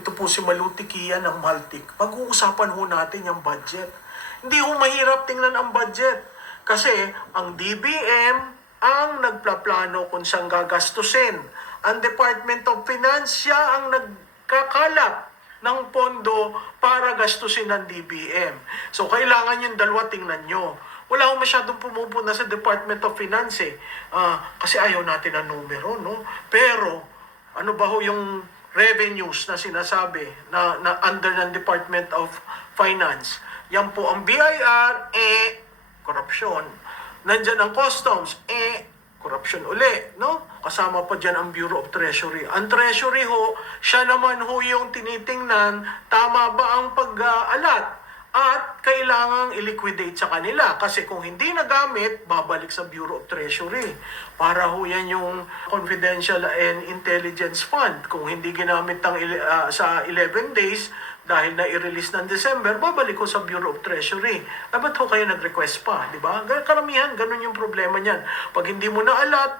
Ito po si Maluti Kian ng Maltik. Pag-uusapan ho natin yung budget. Hindi ho mahirap tingnan ang budget. Kasi ang DBM ang nagplaplano kung saan gagastusin. Ang Department of Finance siya ang nagkakalat ng pondo para gastusin ng DBM. So kailangan yung dalawa tingnan nyo. Wala akong masyadong pumupunta sa Department of Finance kasi ayaw natin ang numero, no? Pero ano ba ho yung revenues na sinasabi na under ng Department of Finance? Yan po ang BIR, korupsyon. Nandyan ang customs, korupsyon uli, no? Kasama pa dyan ang Bureau of Treasury. Ang Treasury ho, siya naman ho yung tinitingnan, tama ba ang pag-alat? At kailangang i-liquidate sa kanila. Kasi kung hindi nagamit, babalik sa Bureau of Treasury. Para ho yan yung Confidential and Intelligence Fund. Kung hindi ginamit sa 11 days, dahil na i-release ng December, babalik ko sa Bureau of Treasury. Ba't ho kayo nag-request pa? Diba? Karamihan, ganun yung problema niyan. Pag hindi mo na-alat,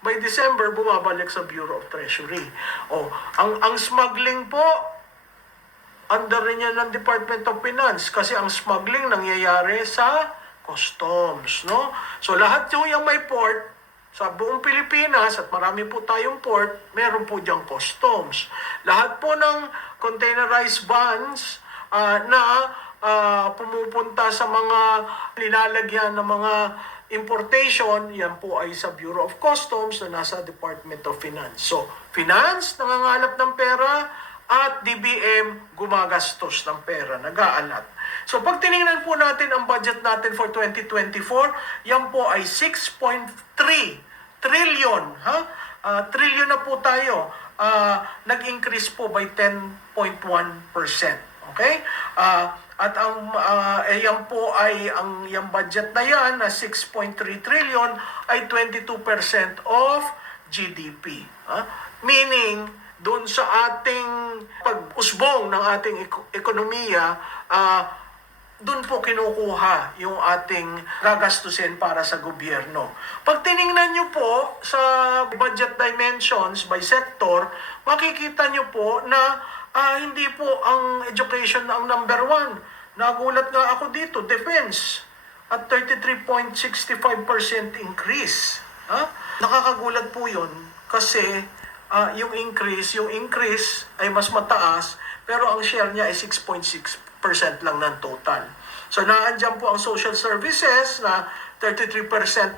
by December, bumabalik sa Bureau of Treasury. Ang smuggling po, under rin yan ng Department of Finance kasi ang smuggling nangyayari sa customs, no? So lahat yung may port sa buong Pilipinas at marami po tayong port, meron po diyang customs. Lahat po ng containerized vans na pumupunta sa mga nilalagyan ng mga importation, yan po ay sa Bureau of Customs na nasa Department of Finance. So, Finance, nangangalap ng pera, at DBM gumagastos ng pera, nag-aalat. So pag tinignan po natin ang budget natin for 2024, yan po ay 6.3 trillion. Trillion na po tayo. Nag-increase po by 10.1%. Okay? At ang yan po ay yung budget na yan na 6.3 trillion ay 22% of GDP. Meaning, doon sa ating pag-usbong ng ating ekonomiya, doon po kinukuha yung ating gagastusin para sa gobyerno. Pag tiningnan nyo po sa budget dimensions by sector, makikita nyo po na hindi po ang education ang number one. Nagulat nga ako dito, defense, at 33.65% increase. Nakakagulat po yun kasi yung increase ay mas mataas, pero ang share niya ay 6.6% lang ng total. So naandyan po ang social services na 33%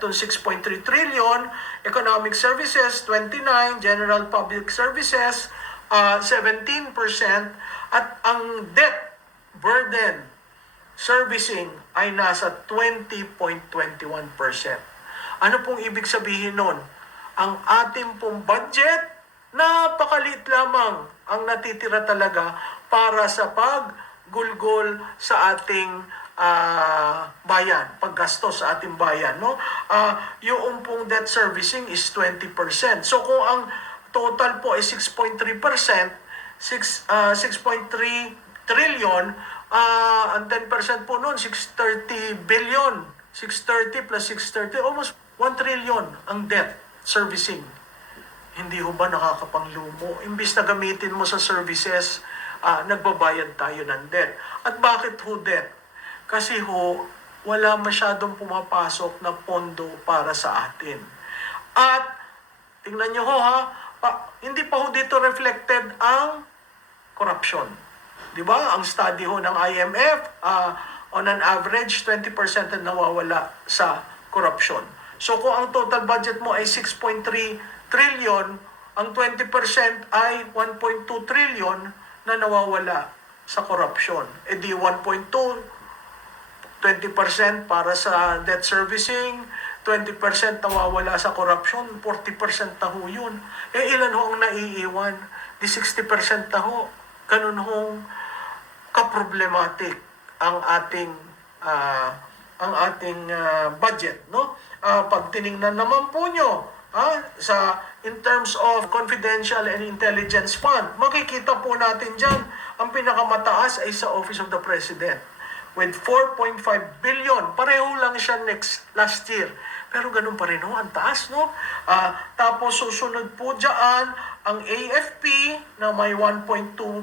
to 6.3 trillion, economic services 29%, general public services 17%, at ang debt burden servicing ay nasa 20.21%. Ano pong ibig sabihin nun? Ang ating pong budget, napakaliit lamang ang natitira talaga para sa paggulgol sa ating bayan, paggastos sa ating bayan, no? Yung pong debt servicing is 20%. So kung ang total po ay 6.3%, 6.3 trillion, ang 10% po noon, 630 billion. 630 plus 630, almost 1 trillion ang debt servicing. Hindi ho ba nakakapanglumo? Imbis na gamitin mo sa services, nagbabayad tayo ng debt. At bakit ho debt? Kasi ho, wala masyadong pumapasok na pondo para sa atin. At, tingnan nyo ho hindi pa ho dito reflected ang corruption. Diba? Ang study ho ng IMF, on an average, 20% na nawawala sa corruption. So kung ang total budget mo ay 6.3 trillion, ang 20% ay 1.2 trillion na nawawala sa corruption. E di 1.2, 20% para sa debt servicing, 20% nawawala sa corruption, 40% na ho yun. Ilan ho ang naiiwan? Di 60% na ho. Ganun hong kaproblematic ang ating budget, no? Pag tiningnan naman po nyo in terms of Confidential and Intelligence Fund, makikita po natin dyan, ang pinakamataas ay sa Office of the President with 4.5 billion. Pareho lang siya last year. Pero ganun pa rin ho, ang taas, no? Tapos susunod po dyan, ang AFP na may 1.2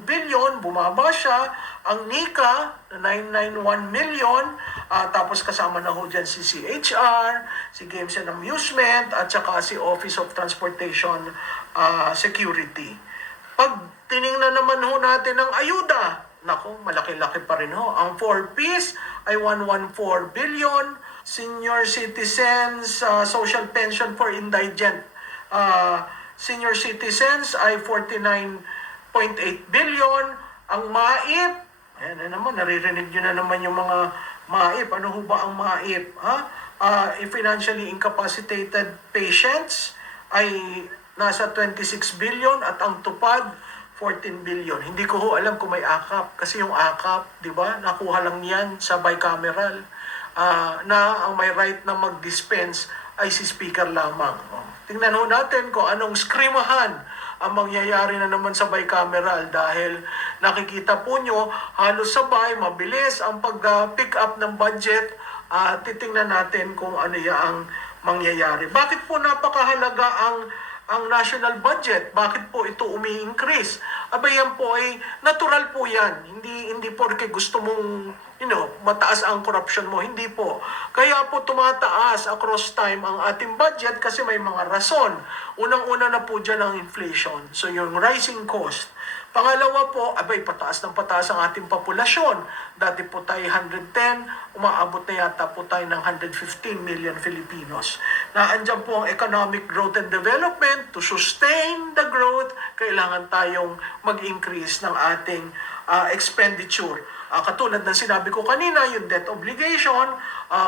billion, bumaba siya. Ang NICA na 991 million, tapos kasama na ho dyan si CHR, si Games and Amusement, at saka si Office of Transportation Security. Pag tiningnan naman ho natin ang ayuda, naku, malaki-laki pa rin ho. Ang 4Ps ay 114 billion. Senior citizens, social pension for indigent senior citizens ay 49.8 billion. Ang MAIP, ayan na naman, naririnig nyo na naman yung mga MAIP. Ano ho ba ang MAIP? Financially incapacitated patients ay nasa 26 billion at ang tupad 14 billion. Hindi ko ho alam kung may AKAP kasi yung AKAP, di ba, nakuha lang yan sa bicameral na ang may right na mag-dispense ay si speaker lamang. Tingnan ho natin kung anong skrimahan ang mangyayari na naman sa bicameral dahil nakikita po nyo halos sabay, mabilis ang pag-pick up ng budget. Titingnan natin kung ano ang mangyayari. Bakit po napakahalaga ang national budget? Bakit po ito umi-increase? Abay, yan po ay natural po yan. Hindi porke gusto mong mataas ang corruption mo. Hindi po. Kaya po tumataas across time ang ating budget kasi may mga rason. Unang-una na po dyan ang inflation. So yung rising cost. Pangalawa po, abay, pataas ng pataas ang ating populasyon. Dati po tayo 110, umaabot na yata po tayo ng 115 million Filipinos. Naandyan po ang economic growth and development. To sustain the growth, kailangan tayong mag-increase ng ating expenditure. Katulad ng sinabi ko kanina, yung debt obligation,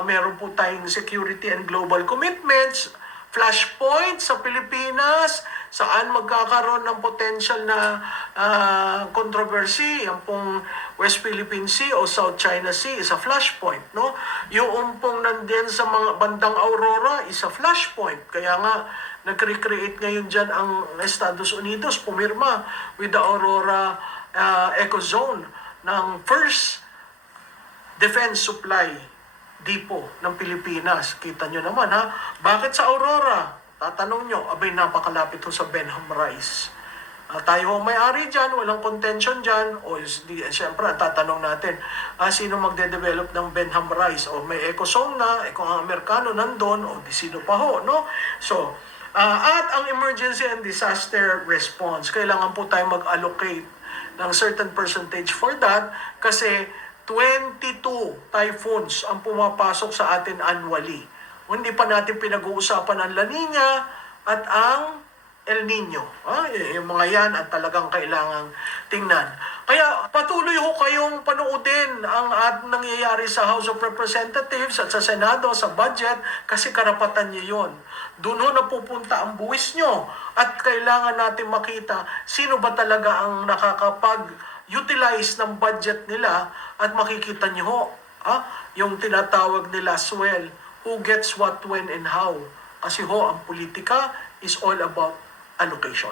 meron po tayong security and global commitments, flashpoint sa Pilipinas, saan magkakaroon ng potential na controversy, yung pong West Philippine Sea o South China Sea is a flashpoint, no? Yung pong nandiyan sa mga bandang Aurora is a flashpoint. Kaya nga, nag-recreate ngayon dyan ang Estados Unidos, pumirma with the Aurora Ecozone ng first defense supply depot ng Pilipinas. Kita nyo naman bakit sa Aurora? Tatanong nyo, abay napakalapit ho sa Benham Rice. Tayo ho may-ari dyan, walang contention dyan. Siyempre, tatanong natin, sino magde-develop ng Benham Rice? O may Ecozone na, kung ang Amerikano nandun, o di sino pa ho, no? So, at ang emergency and disaster response, kailangan po tayo mag-allocate ng certain percentage for that kasi 22 typhoons ang pumapasok sa atin annually. Hindi pa natin pinag-uusapan ang La Nina at ang El Nino. Yung mga yan at talagang kailangang tingnan. Kaya patuloy ho kayong panoodin ang nangyayari sa House of Representatives at sa Senado, sa budget, kasi karapatan nyo yun. Doon ho napupunta ang buwis nyo at kailangan natin makita sino ba talaga ang nakakapag-utilize ng budget nila at makikita nyo ho yung tinatawag nila swell. Who gets what, when, and how. Kasi ho, ang politika is all about allocation.